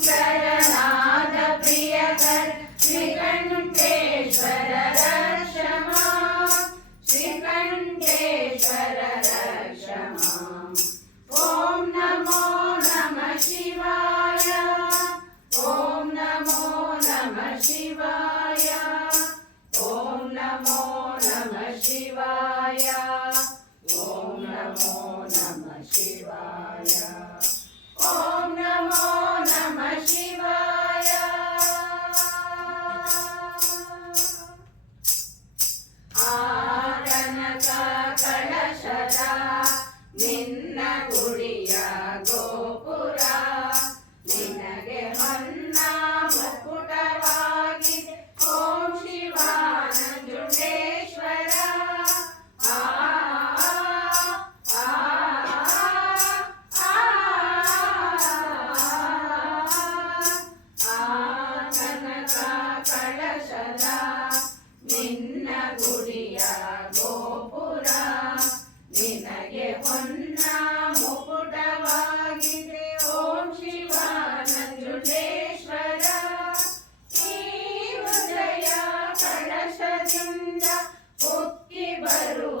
Yeah. ಚಂದ ಹೊಕ್ಕಿ ಬರುವ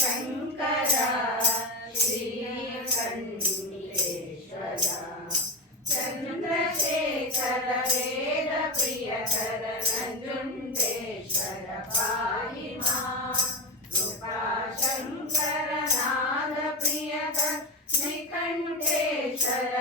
शङ्करा श्रीकण्ठेश्वरा। चन्द्रशेखर वेदप्रियकर मा कृपाशङ्कर नादप्रियकर निकण्ठेश्वर